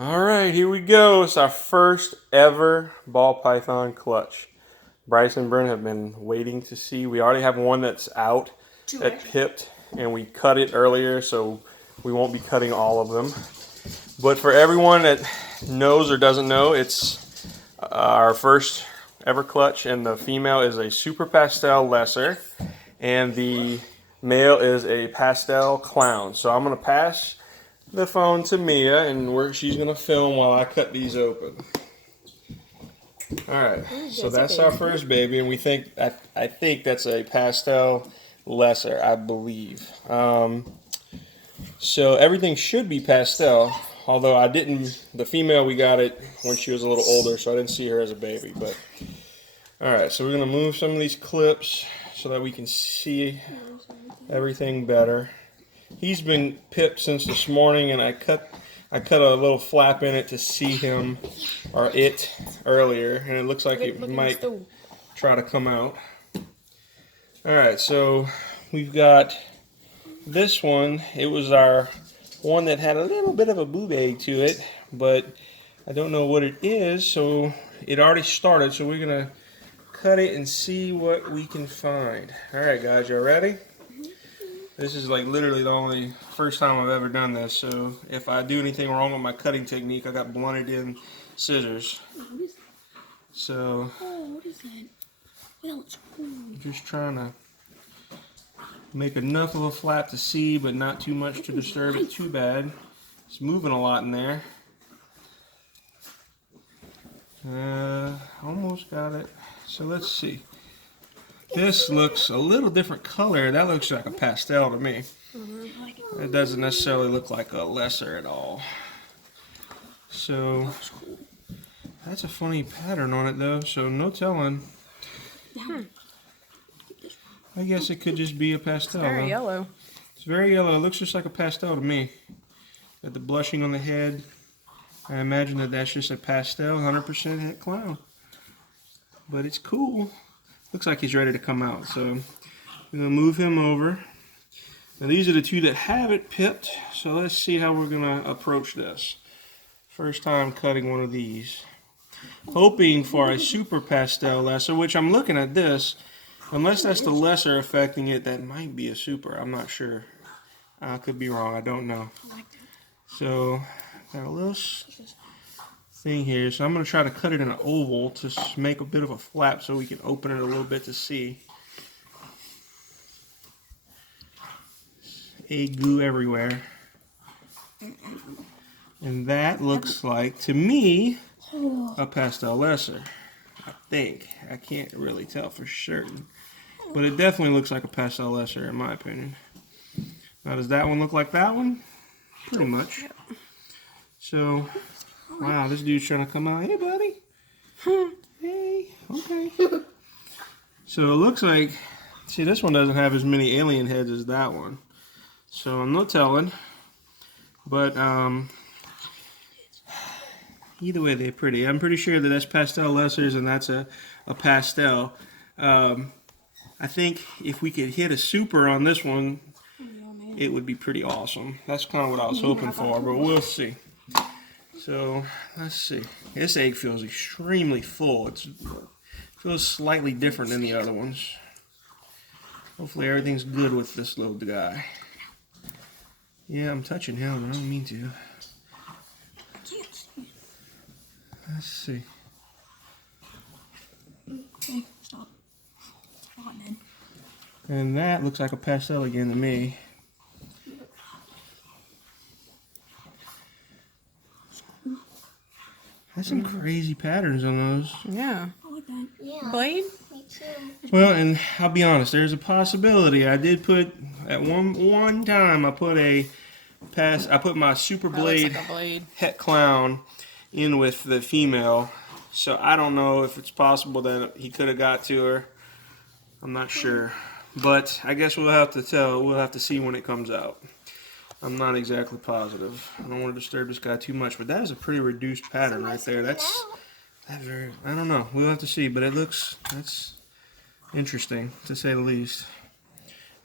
All right, here we go. It's our first ever ball python clutch. Bryce and Brent have been waiting to see. We already have one that's out that pipped, and we cut it earlier, so we won't be cutting all of them. But for everyone that knows or doesn't know, it's our first ever clutch, and the female is a super pastel lesser, and the male is a pastel clown. So I'm gonna pass the phone to Mia, and she's gonna film while I cut these open. All right, so that's our first baby, and we think I think that's a pastel lesser, I believe. So everything should be pastel, although I didn't. The female, we got it when she was a little older, so I didn't see her as a baby. But all right, so we're gonna move some of these clips so that we can see everything better. He's been pipped since this morning, and I cut a little flap in it to see him or it earlier, and it looks like it might try to come out. All right, so we've got this one. It was our one that had a little bit of a boob egg to it, but I don't know what it is, so it already started, so we're gonna cut it and see what we can find. All right, guys, y'all ready? This is like literally the only first time I've ever done this, so if I do anything wrong with my cutting technique, I got blunted in scissors. So, what is that? Well, it's cool. Just trying to make enough of a flap to see, but not too much to disturb it too bad. It's moving a lot in there. Almost got it. So let's see. This looks a little different color. That looks like a pastel to me. It doesn't necessarily look like a lesser at all. So that's a funny pattern on it though, so no telling. I guess it could just be a pastel. It's very yellow. It's very yellow. It looks just like a pastel to me. Got the blushing on the head. I imagine that that's just a pastel, 100% het clown. But it's cool. Looks like he's ready to come out, so I'm going to move him over. Now these are the two that have it pipped, so let's see how we're going to approach this. First time cutting one of these. Hoping for a super pastel lesser, which I'm looking at this. Unless that's the lesser affecting it, that might be a super. I'm not sure. I could be wrong. I don't know. So, got a little thing here. So I'm going to try to cut it in an oval to make a bit of a flap so we can open it a little bit to see. Egg goo everywhere. And that looks like, to me, a pastel lesser. I think. I can't really tell for certain. But it definitely looks like a pastel lesser in my opinion. Now does that one look like that one? Pretty much. So, wow, this dude's trying to come out. Hey, buddy. Hey, okay. So it looks like, see, this one doesn't have as many alien heads as that one. So I'm not telling. But, either way, they're pretty. I'm pretty sure that that's pastel lessers and that's a pastel. I think if we could hit a super on this one, it would be pretty awesome. That's kind of what I was hoping for, but we'll see. So, let's see. This egg feels extremely full. It feels slightly different than the other ones. Hopefully everything's good with this little guy. Yeah, I'm touching him. I don't mean to. Let's see. Okay, stop. Stop, man. And that looks like a pastel again to me. That's some crazy patterns on those. Yeah. I like that. Yeah, Blade? me too. Well, and I'll be honest, there's a possibility. I did put at one time. I put my super That looks blade like a blade. het clown in with the female. So I don't know if it's possible that he could have got to her. I'm not sure. But I guess we'll have to tell. We'll have to see when it comes out. I'm not exactly positive. I don't want to disturb this guy too much, but that is a pretty reduced pattern right there. That's very, I don't know. We'll have to see, but that's interesting to say the least.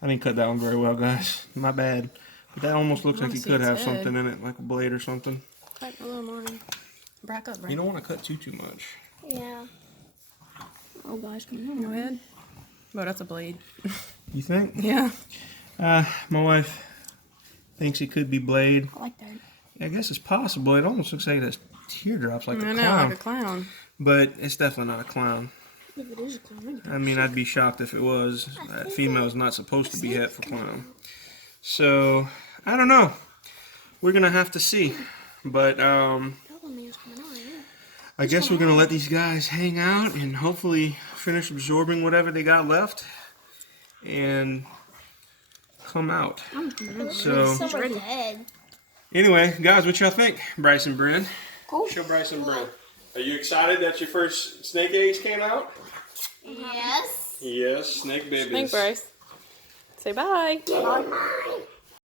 I didn't cut that one very well, guys. My bad. But that almost looks like he could have something in it, like a blade or something. Cut a little more. Back up, right? You don't want to cut too much. Yeah. Oh, guys, come on. Go ahead. Oh, that's a blade. You think? Yeah. My wife thinks it could be blade. I like that. I guess it's possible. It almost looks like there's teardrops, like I a know, clown. like a clown. But it's definitely not a clown. If it is a clown, I mean, I'd be shocked if it was. That female's not supposed to be het for clown. So, I don't know. We're going to have to see. But, I guess we're going to let these guys hang out and hopefully finish absorbing whatever they got left and come out. So, anyway, guys, what y'all think? Bryce and Bryn. Cool. Show Bryce and Bryn. Are you excited that your first snake eggs came out? Yes. Yes, snake babies. Thanks, Bryce. Say bye. Bye.